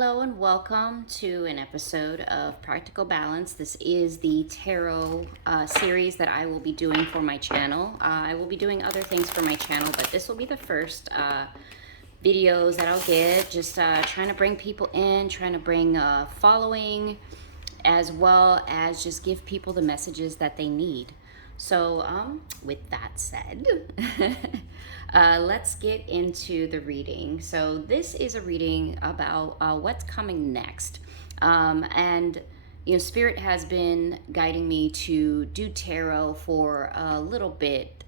Hello and welcome to an episode of Practical Balance. This is the tarot series that I will be doing for my channel. I will be doing other things for my channel, but this will be the first videos that I'll get. Just trying to bring people in, trying to bring following, as well as just give people the messages that they need. So with that said, let's get into the reading. So this is a reading about what's coming next. And you know, Spirit has been guiding me to do tarot for a little bit.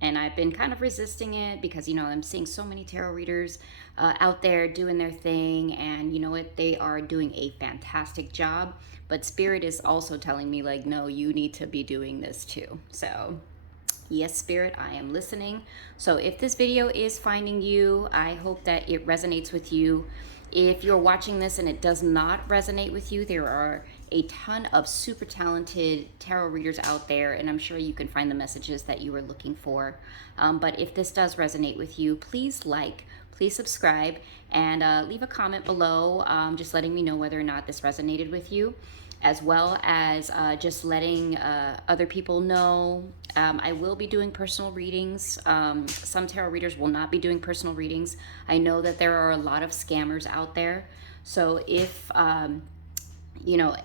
And I've been kind of resisting it because, you know, I'm seeing so many tarot readers out there doing their thing, and you know what, they are doing a fantastic job. But Spirit is also telling me, like, no, you need to be doing this too. So yes, Spirit, I am listening. So if this video is finding you, I hope that it resonates with you. If you're watching this and it does not resonate with you, there are a ton of super talented tarot readers out there, and I'm sure you can find the messages that you are looking for. But if this does resonate with you, please please subscribe, and leave a comment below, just letting me know whether or not this resonated with you, as well as just letting other people know. I will be doing personal readings. Some tarot readers will not be doing personal readings. I know that there are a lot of scammers out there. So if, you know,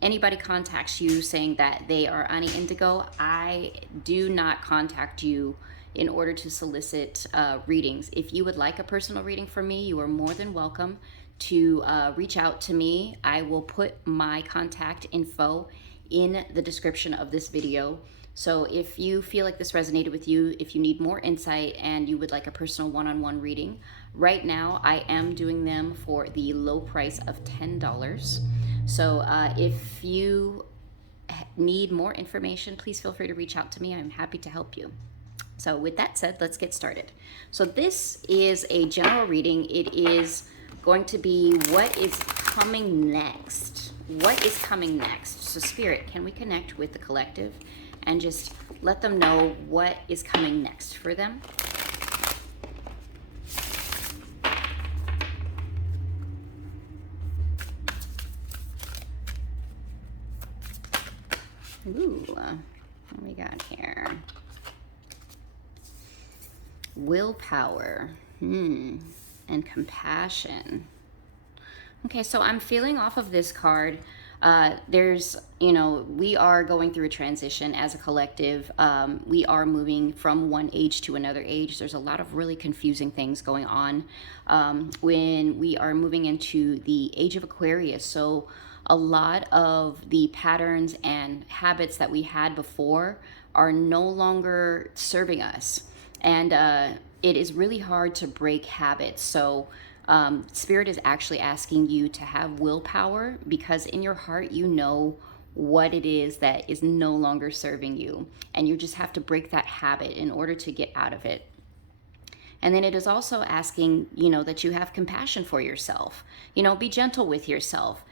anybody contacts you saying that they are Ani Indigo, I do not contact you in order to solicit readings. If you would like a personal reading from me, you are more than welcome to reach out to me. I will put my contact info in the description of this video. So if you feel like this resonated with you, if you need more insight and you would like a personal one-on-one reading, right now I am doing them for the low price of $10. So if you need more information, please feel free to reach out to me. I'm happy to help you. So with that said, let's get started. So this is a general reading. It is going to be what is coming next. What is coming next? So Spirit, can we connect with the collective and just let them know what is coming next for them? Ooh, what we got here? Willpower, and compassion. Okay, so I'm feeling off of this card. There's, you know, we are going through a transition as a collective. We are moving from one age to another age. There's a lot of really confusing things going on when we are moving into the age of Aquarius. So a lot of the patterns and habits that we had before are no longer serving us. And it is really hard to break habits. So Spirit is actually asking you to have willpower, because in your heart you know what it is that is no longer serving you, and you just have to break that habit in order to get out of it. And then it is also asking, you know, that you have compassion for yourself. You know, be gentle with yourself.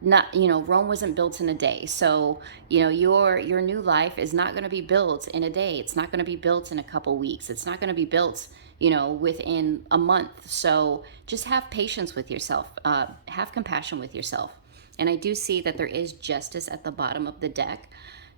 Not, you know, Rome wasn't built in a day. So, you know, your new life is not going to be built in a day. It's not going to be built in a couple weeks. It's not going to be built, you know, within a month. So just have patience with yourself. Have compassion with yourself. And I do see that there is justice at the bottom of the deck.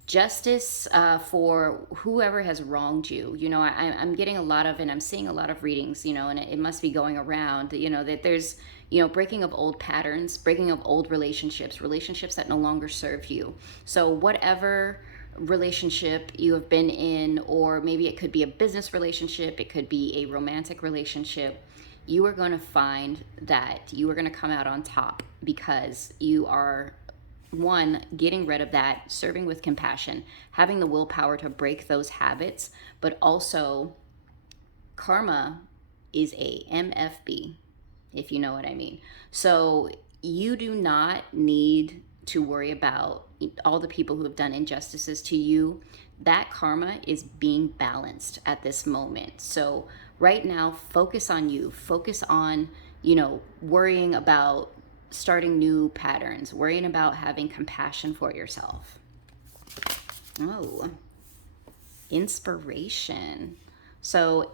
Justice for whoever has wronged you. You know, I'm getting a lot of, and I'm seeing a lot of readings, you know, and it must be going around, you know, that there's, you know, breaking of old patterns, breaking of old relationships that no longer serve you. So whatever relationship you have been in, or maybe it could be a business relationship, it could be a romantic relationship, you are going to find that you are going to come out on top, because you are, one, getting rid of that, serving with compassion, having the willpower to break those habits, but also karma is a MFB, if you know what I mean. So you do not need to worry about all the people who have done injustices to you. That karma is being balanced at this moment. So right now, focus on you. Focus on, you know, worrying about starting new patterns, worrying about having compassion for yourself. Oh, inspiration. So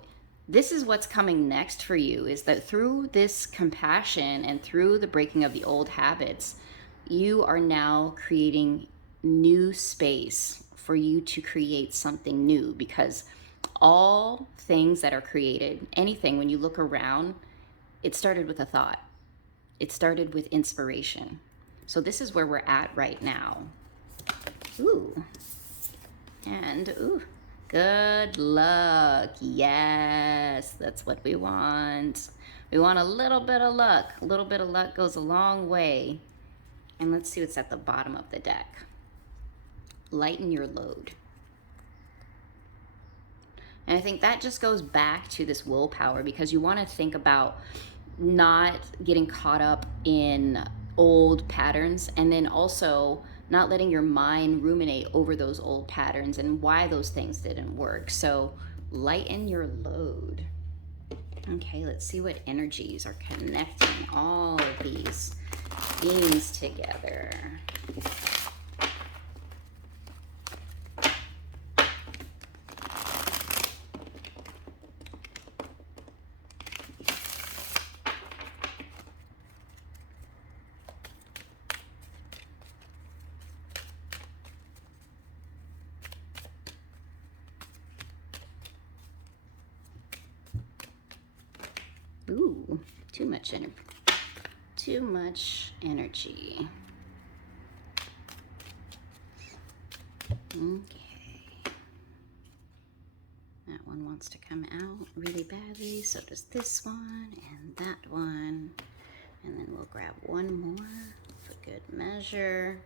this is what's coming next for you, is that through this compassion and through the breaking of the old habits, you are now creating new space for you to create something new, because all things that are created, anything, when you look around, it started with a thought. It started with inspiration. So this is where we're at right now. Ooh. And ooh, good luck. Yes, that's what we want. We want a little bit of luck. A little bit of luck goes a long way. And let's see what's at the bottom of the deck. Lighten your load. And I think that just goes back to this willpower, because you want to think about not getting caught up in old patterns, and then also not letting your mind ruminate over those old patterns and why those things didn't work. So lighten your load. Okay, let's see what energies are connecting all of these themes together. Ooh, too much energy. Too much energy. Okay. That one wants to come out really badly, so does this one and that one. And then we'll grab one more for good measure.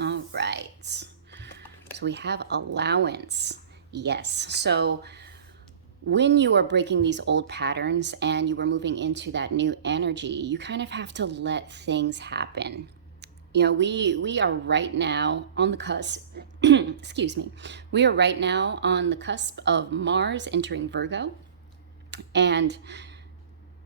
All right. So we have allowance. Yes. So when you are breaking these old patterns and you are moving into that new energy, you kind of have to let things happen. You know, we are right now on the cusp, excuse me, we are right now on the cusp of Mars entering Virgo. And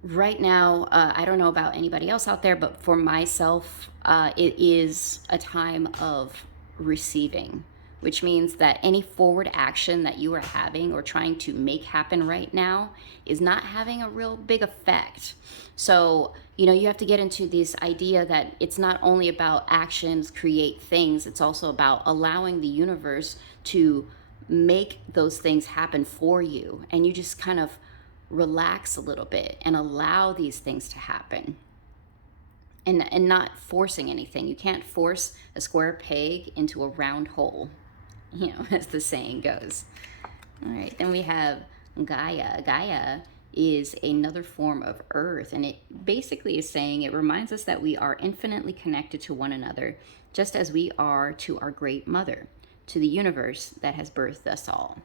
right now, I don't know about anybody else out there, but for myself, it is a time of receiving, which means that any forward action that you are having or trying to make happen right now is not having a real big effect. So, you know, you have to get into this idea that it's not only about actions, create things, it's also about allowing the universe to make those things happen for you. And you just kind of relax a little bit and allow these things to happen. And not forcing anything. You can't force a square peg into a round hole, you know, as the saying goes. All right, then we have Gaia. Gaia is another form of earth, and it basically is saying, it reminds us that we are infinitely connected to one another, just as we are to our great mother, to the universe that has birthed us all.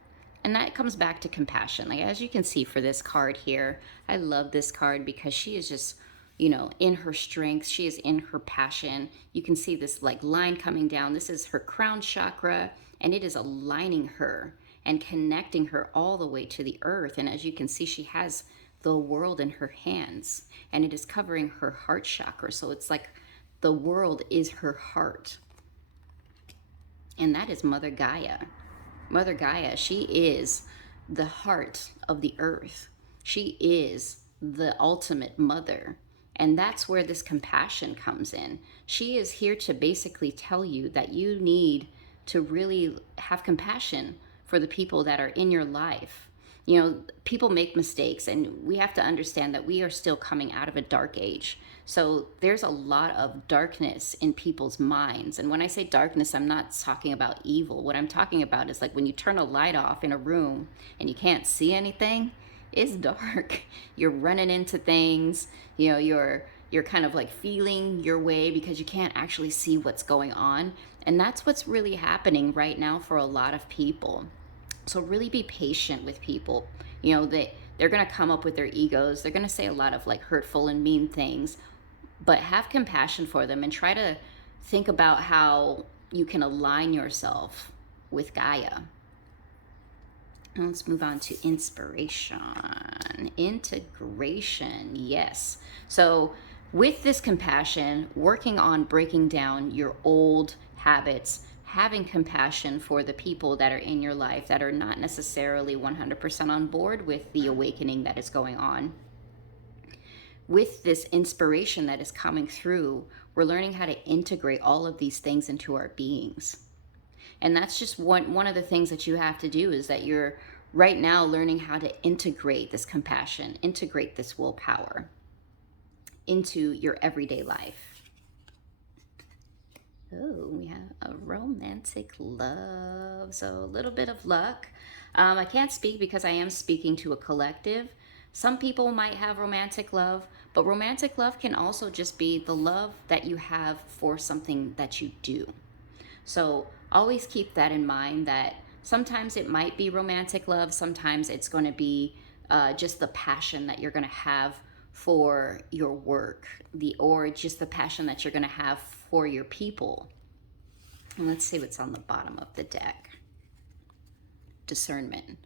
And that comes back to compassion. Like, as you can see for this card here, I love this card because she is just, you know, in her strength. She is in her passion. You can see this like line coming down. This is her crown chakra, and it is aligning her and connecting her all the way to the earth. And as you can see, she has the world in her hands, and it is covering her heart chakra. So it's like the world is her heart. And that is Mother Gaia. Mother Gaia, she is the heart of the earth. She is the ultimate mother. And that's where this compassion comes in. She is here to basically tell you that you need to really have compassion for the people that are in your life. You know, people make mistakes, and we have to understand that we are still coming out of a dark age. So there's a lot of darkness in people's minds. And when I say darkness, I'm not talking about evil. What I'm talking about is like when you turn a light off in a room and you can't see anything, it's dark. You're running into things, you know, you're kind of like feeling your way because you can't actually see what's going on. And that's what's really happening right now for a lot of people. So really be patient with people. You know, they're going to come up with their egos. They're going to say a lot of like hurtful and mean things, but have compassion for them and try to think about how you can align yourself with Gaia. And let's move on to inspiration. Integration, yes. So with this compassion, working on breaking down your old habits, having compassion for the people that are in your life that are not necessarily 100% on board with the awakening that is going on. With this inspiration that is coming through, we're learning how to integrate all of these things into our beings. And that's just one of the things that you have to do, is that you're right now learning how to integrate this compassion, integrate this willpower into your everyday life. Oh, we have a romantic love. So a little bit of luck. I can't speak because I am speaking to a collective. Some people might have romantic love, but romantic love can also just be the love that you have for something that you do. So always keep that in mind, that sometimes it might be romantic love, sometimes it's going to be just the passion that you're going to have for your work, or just the passion that you're going to have for your people. And let's see what's on the bottom of the deck. Discernment.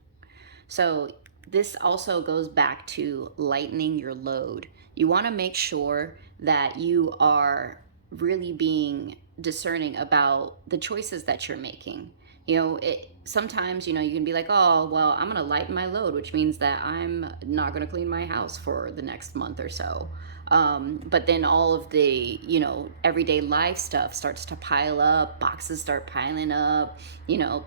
So this also goes back to lightening your load. You want to make sure that you are really being discerning about the choices that you're making. Sometimes, you can be like, oh, well, I'm going to lighten my load, which means that I'm not going to clean my house for the next month or so. But then all of the, everyday life stuff starts to pile up, boxes start piling up,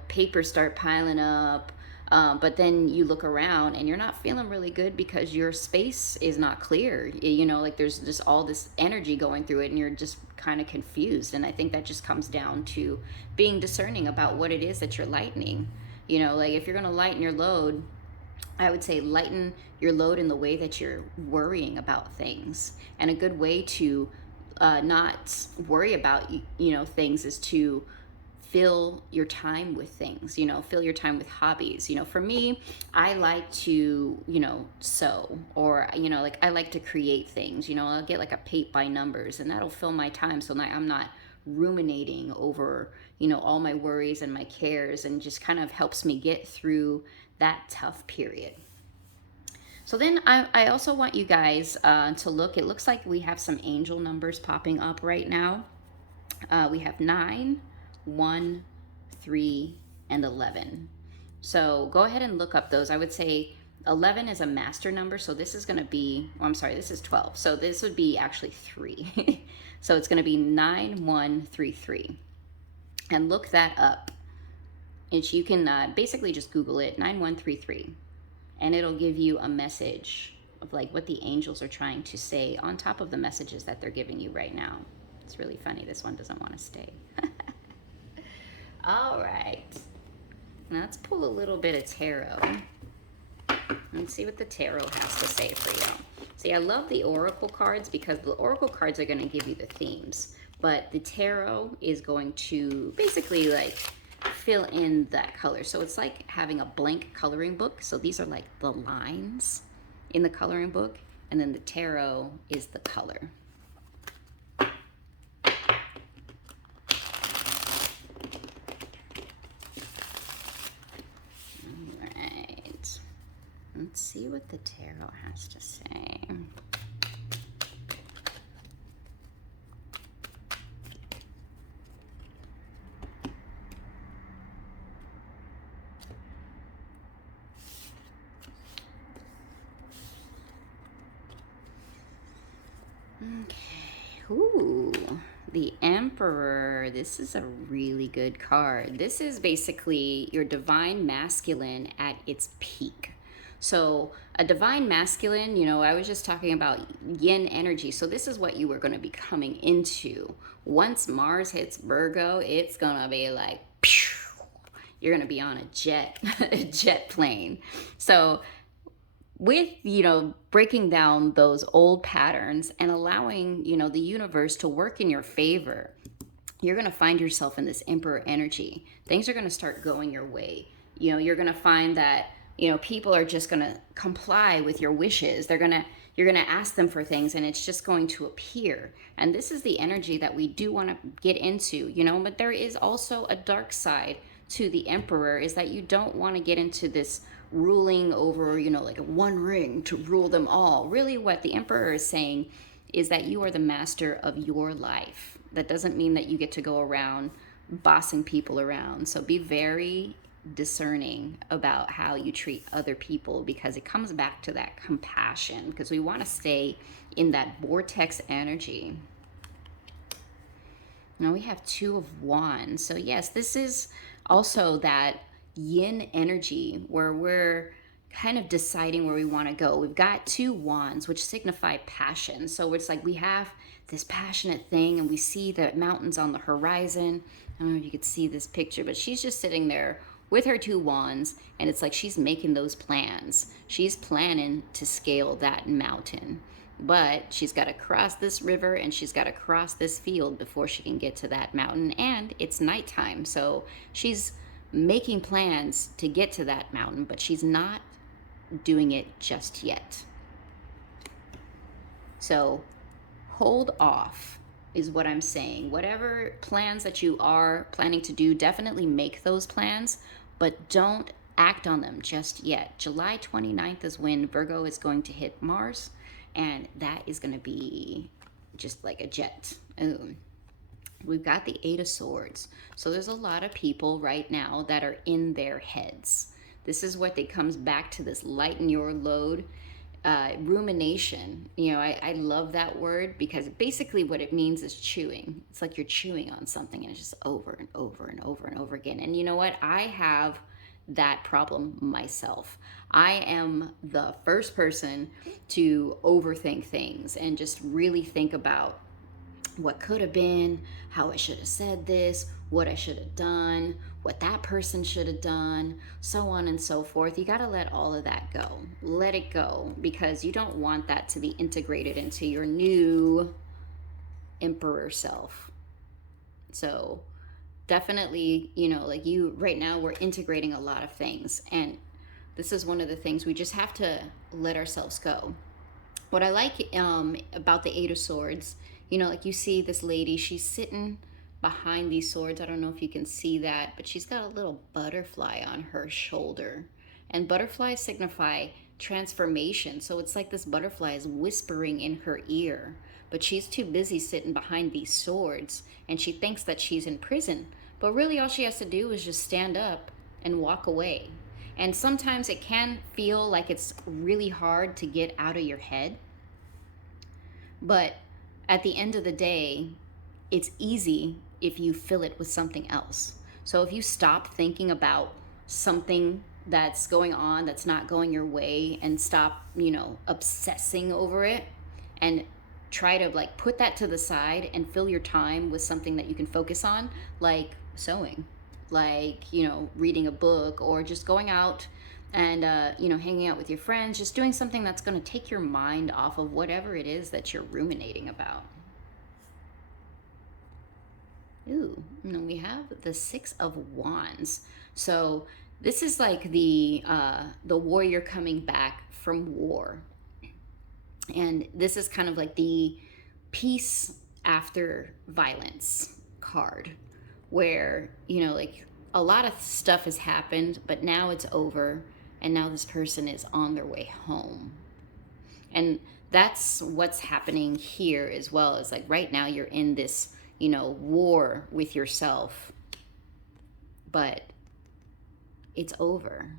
papers start piling up. But then you look around and you're not feeling really good because your space is not clear. Like there's just all this energy going through it and you're just kind of confused. And I think that just comes down to being discerning about what it is that you're lightening. Like if you're going to lighten your load, I would say lighten your load in the way that you're worrying about things. And a good way to not worry about, things is to fill your time with things, fill your time with hobbies. For me, I like to, sew, or, like I like to create things, I'll get like a paint by numbers, and that'll fill my time. So I'm not ruminating over, all my worries and my cares, and just kind of helps me get through that tough period. So then I also want you guys to look. It looks like we have some angel numbers popping up right now. We have 9, 1, 3, and 11. So go ahead and look up those. I would say 11 is a master number, so this is going to be, this is 12. So this would be actually 3. So it's going to be 9133. And look that up. You can basically just Google it, 9133. And it'll give you a message of like what the angels are trying to say on top of the messages that they're giving you right now. It's really funny. This one doesn't want to stay. All right. Now let's pull a little bit of tarot. Let's see what the tarot has to say for you. See, I love the oracle cards because the oracle cards are going to give you the themes. But the tarot is going to basically like fill in that color. So it's like having a blank coloring book. So these are like the lines in the coloring book. And then the tarot is the color. Let's see what the tarot has to say. Okay. Ooh, the Emperor. This is a really good card. This is basically your divine masculine at its peak. So a divine masculine, I was just talking about yin energy. So this is what you were going to be coming into. Once Mars hits Virgo, it's going to be like, pew, you're going to be on a jet plane. So with, breaking down those old patterns and allowing, the universe to work in your favor, you're going to find yourself in this Emperor energy. Things are going to start going your way. You're going to find that people are just going to comply with your wishes. You're going to ask them for things and it's just going to appear. And this is the energy that we do want to get into, but there is also a dark side to the Emperor, is that you don't want to get into this ruling over, like one ring to rule them all. Really what the Emperor is saying is that you are the master of your life. That doesn't mean that you get to go around bossing people around. So be very discerning about how you treat other people, because it comes back to that compassion, because we want to stay in that vortex energy. Now we have Two of Wands. So yes, this is also that yin energy where we're kind of deciding where we want to go. We've got two wands, which signify passion. So it's like we have this passionate thing and we see the mountains on the horizon. I don't know if you could see this picture, but she's just sitting there with her two wands, and it's like she's making those plans. She's planning to scale that mountain. But she's got to cross this river and she's got to cross this field before she can get to that mountain. And it's nighttime. So she's making plans to get to that mountain, but she's not doing it just yet. So hold off is what I'm saying. Whatever plans that you are planning to do, definitely make those plans, but don't act on them just yet. July 29th is when Virgo is going to hit Mars, and that is going to be just like a jet. We've got the Eight of Swords. So there's a lot of people right now that are in their heads. This is what it comes back to, this lighten your load. Rumination, I love that word, because basically what it means is chewing. It's like you're chewing on something and it's just over and over and over and over again. And you know what? I have that problem myself. I am the first person to overthink things and just really think about what could have been, how I should have said this, what I should have done, what that person should have done, so on and so forth. You got to let all of that go. Let it go, because you don't want that to be integrated into your new emperor self. So definitely, like you right now, we're integrating a lot of things. And this is one of the things we just have to let ourselves go. What I like about the Eight of Swords, like you see this lady, she's sitting behind these swords. I don't know if you can see that, but she's got a little butterfly on her shoulder. And butterflies signify transformation. So it's like this butterfly is whispering in her ear, but she's too busy sitting behind these swords, and she thinks that she's in prison. But really all she has to do is just stand up and walk away. And sometimes it can feel like it's really hard to get out of your head. But at the end of the day, it's easy if you fill it with something else. So if you stop thinking about something that's going on that's not going your way, and stop, obsessing over it, and try to like put that to the side and fill your time with something that you can focus on, like sewing, like, reading a book, or just going out and, hanging out with your friends, just doing something that's going to take your mind off of whatever it is that you're ruminating about. Ooh, we have the Six of Wands. So this is like the warrior coming back from war. And this is kind of like the peace after violence card, where, like a lot of stuff has happened, but now it's over, and now this person is on their way home. And that's what's happening here as well. Is like right now you're in this, war with yourself, but it's over.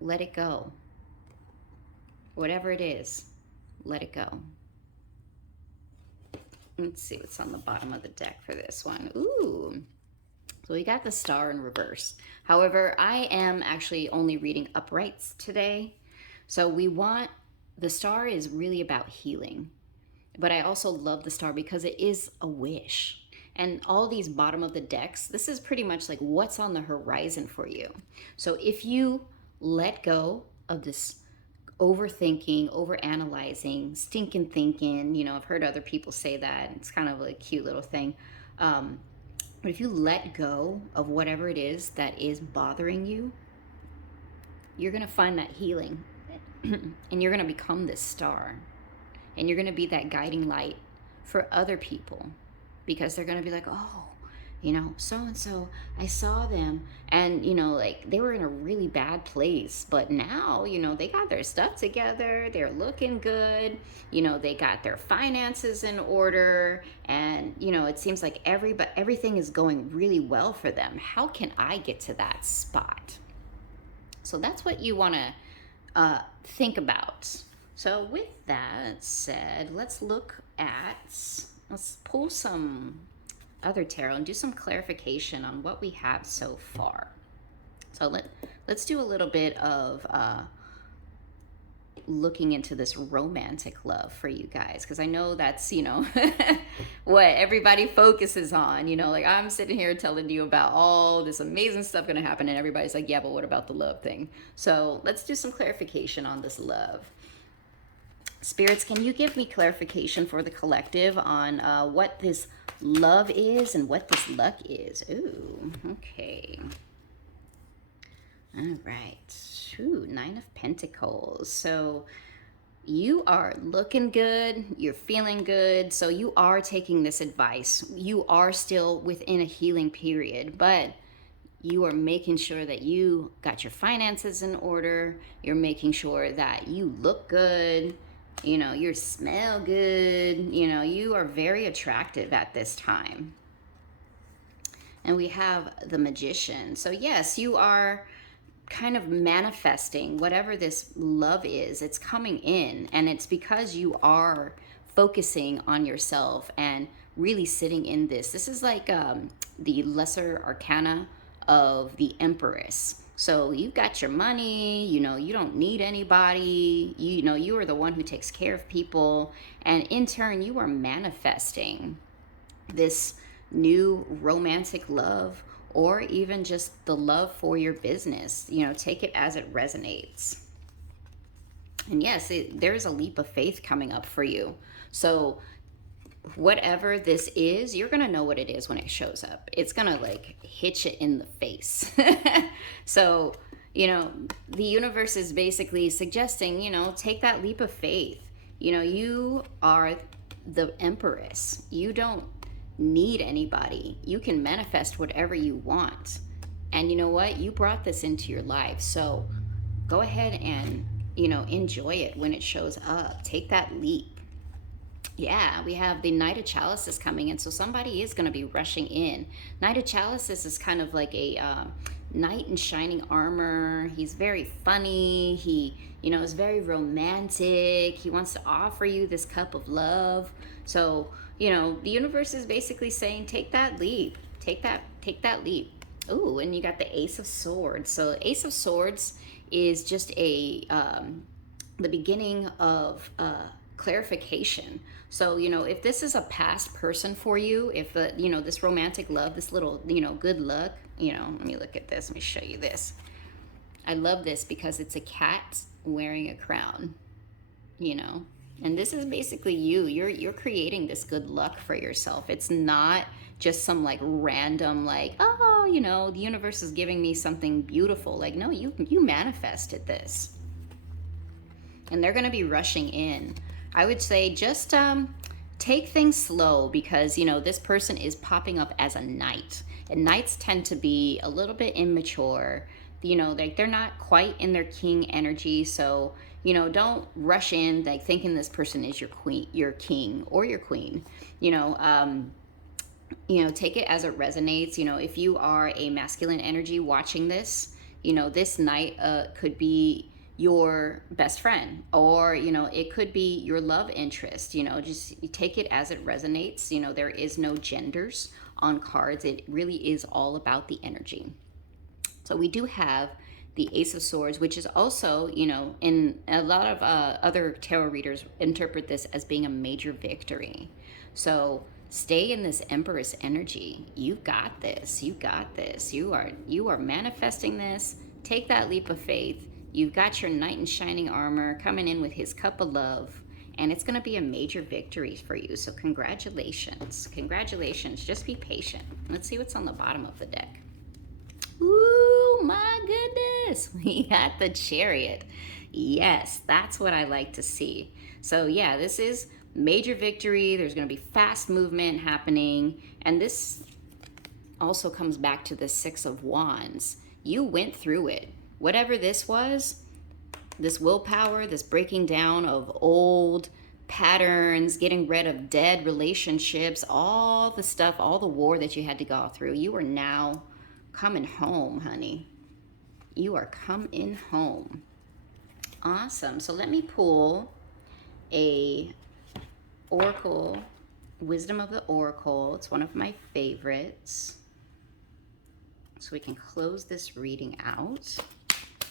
Let it go. Whatever it is, let it go. Let's see what's on the bottom of the deck for this one. Ooh. So we got the Star in reverse. However, I am actually only reading uprights today. So the Star is really about healing. But I also love the Star because it is a wish. And all these bottom of the decks, this is pretty much like what's on the horizon for you. So if you let go of this overthinking, overanalyzing, stinking thinking, I've heard other people say that. It's kind of a cute little thing. But if you let go of whatever it is that is bothering you, you're going to find that healing. And you're going to become this star. And you're going to be that guiding light for other people, because they're going to be like, oh, so and so, I saw them, and like they were in a really bad place, but now, they got their stuff together, they're looking good, they got their finances in order, and it seems like everything is going really well for them. How can I get to that spot? So that's what you want to think about. So with that said, let's pull some other tarot and do some clarification on what we have so far. So let's do a little bit of looking into this romantic love for you guys, because I know that's what everybody focuses on. Like I'm sitting here telling you about all this amazing stuff gonna happen, and everybody's like, yeah, but what about the love thing? So let's do some clarification on this love. Spirits, can you give me clarification for the collective on what this love is and what this luck is? Ooh, okay. All right. Ooh, Nine of Pentacles. So you are looking good. You're feeling good. So you are taking this advice. You are still within a healing period, but you are making sure that you got your finances in order. You're making sure that you look good. You smell good. You are very attractive at this time. And we have the Magician. So yes, you are kind of manifesting whatever this love is. It's coming in, and it's because you are focusing on yourself and really sitting in this. This is like the lesser arcana of the Empress. So you've got your money, you don't need anybody, you are the one who takes care of people, and in turn you are manifesting this new romantic love, or even just the love for your business. Take it as it resonates. And yes, there's a leap of faith coming up for you. So whatever this is, you're gonna know what it is when it shows up. It's gonna like hit you in the face. So the universe is basically suggesting, take that leap of faith. You are the Empress. You don't need anybody. You can manifest whatever you want, and you know what, you brought this into your life, so go ahead and enjoy it when it shows up. Take that leap. Yeah, we have the Knight of Chalices coming in, so somebody is going to be rushing in. Knight of Chalices is kind of like a knight in shining armor. He's very funny. He, is very romantic. He wants to offer you this cup of love. So, the universe is basically saying, take that leap. Take that leap. Ooh, and you got the Ace of Swords. So Ace of Swords is just the beginning of clarification. So if this is a past person for you, if this romantic love, this little good luck, let me look at this, let me show you this. I love this because it's a cat wearing a crown, and this is basically you're creating this good luck for yourself. It's not just some like random like, oh, the universe is giving me something beautiful. Like, no, you manifested this, and they're going to be rushing in. I would say just take things slow, because this person is popping up as a knight, and knights tend to be a little bit immature. Like they're not quite in their king energy. So don't rush in like thinking this person is your queen, your king, or your queen. Take it as it resonates. If you are a masculine energy watching this, this knight could be your best friend, or it could be your love interest. Just take it as it resonates. There is no genders on cards. It really is all about the energy. So we do have the Ace of Swords, which is also, in a lot of other tarot readers interpret this as being a major victory. So stay in this Empress energy. You got this. You got this. You are manifesting this. Take that leap of faith. You've got your knight in shining armor coming in with his cup of love, and it's going to be a major victory for you. So congratulations. Congratulations. Just be patient. Let's see what's on the bottom of the deck. Ooh, my goodness. We got the Chariot. Yes, that's what I like to see. So yeah, this is major victory. There's going to be fast movement happening, and this also comes back to the Six of Wands. You went through it. Whatever this was, this willpower, this breaking down of old patterns, getting rid of dead relationships, all the stuff, all the war that you had to go through, you are now coming home, honey. You are coming home. Awesome. So let me pull a Oracle, Wisdom of the Oracle. It's one of my favorites. So we can close this reading out.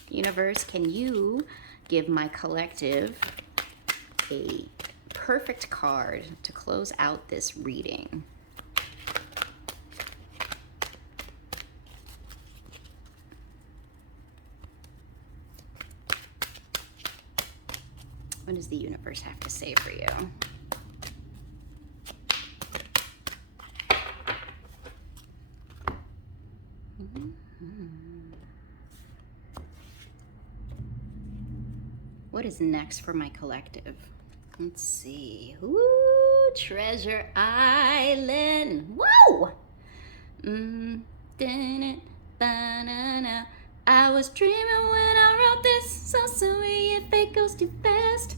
Universe, can you give my collective a perfect card to close out this reading? What does the universe have to say for you? What is next for my collective? Let's see. Ooh, Treasure Island. Whoa! I was dreaming when I wrote this, so sorry if it goes too fast.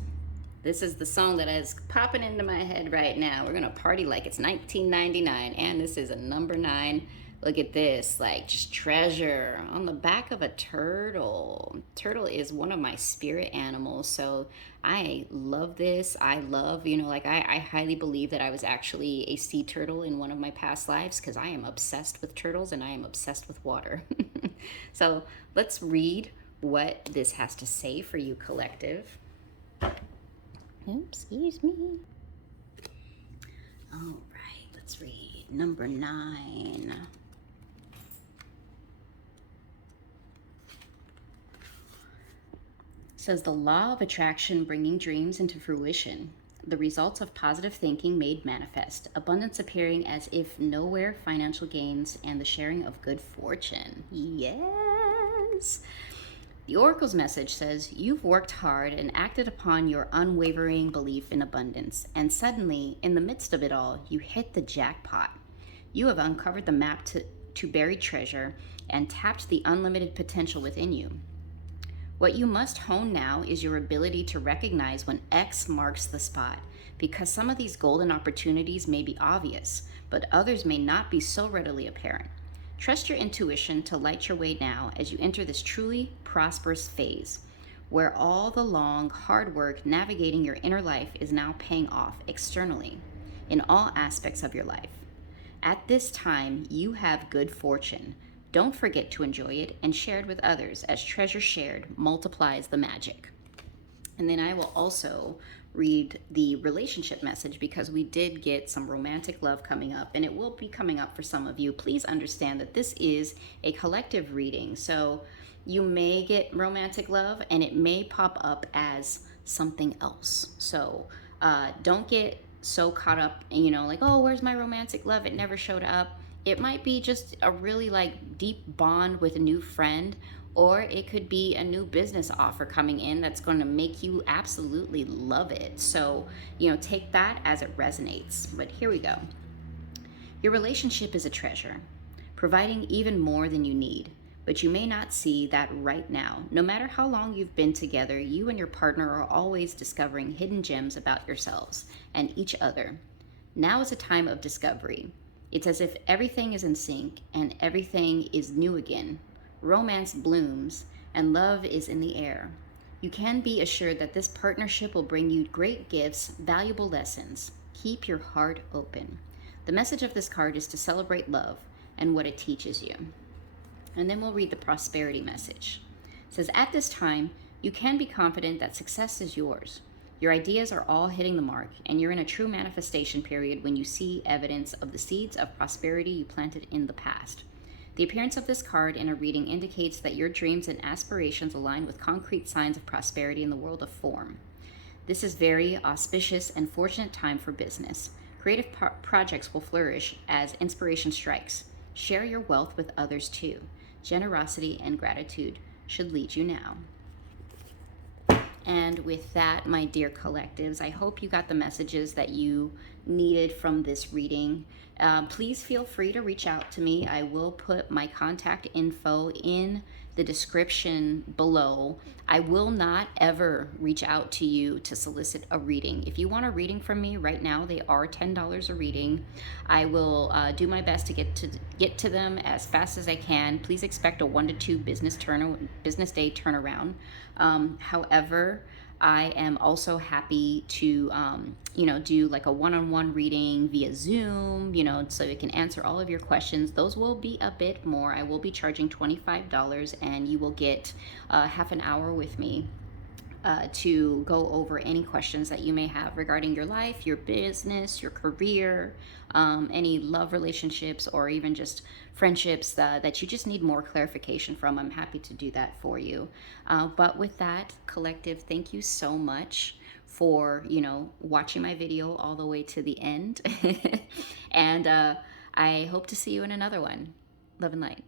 This is the song that is popping into my head right now. We're gonna party like it's 1999, and this is a number 9. Look at this, like just treasure on the back of a turtle. Turtle is one of my spirit animals, so I love this. I love, like I highly believe that I was actually a sea turtle in one of my past lives because I am obsessed with turtles and I am obsessed with water. So let's read what this has to say for you, collective. Oops, excuse me. All right, let's read number 9. Says the law of attraction bringing dreams into fruition, the results of positive thinking made manifest, abundance appearing as if nowhere, financial gains, and the sharing of good fortune. Yes. The Oracle's message says, you've worked hard and acted upon your unwavering belief in abundance, and suddenly, in the midst of it all, you hit the jackpot. You have uncovered the map to buried treasure and tapped the unlimited potential within you. What you must hone now is your ability to recognize when X marks the spot, because some of these golden opportunities may be obvious, but others may not be so readily apparent. Trust your intuition to light your way now as you enter this truly prosperous phase, where all the long, hard work navigating your inner life is now paying off externally in all aspects of your life. At this time, you have good fortune. Don't forget to enjoy it and share it with others, as treasure shared multiplies the magic. And then I will also read the relationship message because we did get some romantic love coming up, and it will be coming up for some of you. Please understand that this is a collective reading, so you may get romantic love and it may pop up as something else. So don't get so caught up, like, oh, where's my romantic love? It never showed up. It might be just a really deep bond with a new friend, or it could be a new business offer coming in that's going to make you absolutely love it. So, take that as it resonates. But here we go. Your relationship is a treasure, providing even more than you need, but you may not see that right now. No matter how long you've been together, you and your partner are always discovering hidden gems about yourselves and each other. Now is a time of discovery. It's as if everything is in sync and everything is new again. Romance blooms and love is in the air. You can be assured that this partnership will bring you great gifts, valuable lessons. Keep your heart open. The message of this card is to celebrate love and what it teaches you. And then we'll read the prosperity message. It says, at this time, you can be confident that success is yours. Your ideas are all hitting the mark, and you're in a true manifestation period when you see evidence of the seeds of prosperity you planted in the past. The appearance of this card in a reading indicates that your dreams and aspirations align with concrete signs of prosperity in the world of form. This is very auspicious and fortunate time for business. Creative projects will flourish as inspiration strikes. Share your wealth with others too. Generosity and gratitude should lead you now. And with that, my dear collectives, I hope you got the messages that you needed from this reading, please feel free to reach out to me. I will put my contact info in the description below. I will not ever reach out to you to solicit a reading. If you want a reading from me right now, they are $10 a reading. I will do my best to get to them as fast as I can. Please expect a 1 to 2 business day turnaround. However, I am also happy to, do like a one-on-one reading via Zoom, so it can answer all of your questions. Those will be a bit more. I will be charging $25, and you will get half an hour with me to go over any questions that you may have regarding your life, your business, your career, any love relationships, or even just friendships that you just need more clarification from. I'm happy to do that for you. But with that, collective, thank you so much for watching my video all the way to the end. And I hope to see you in another one. Love and light.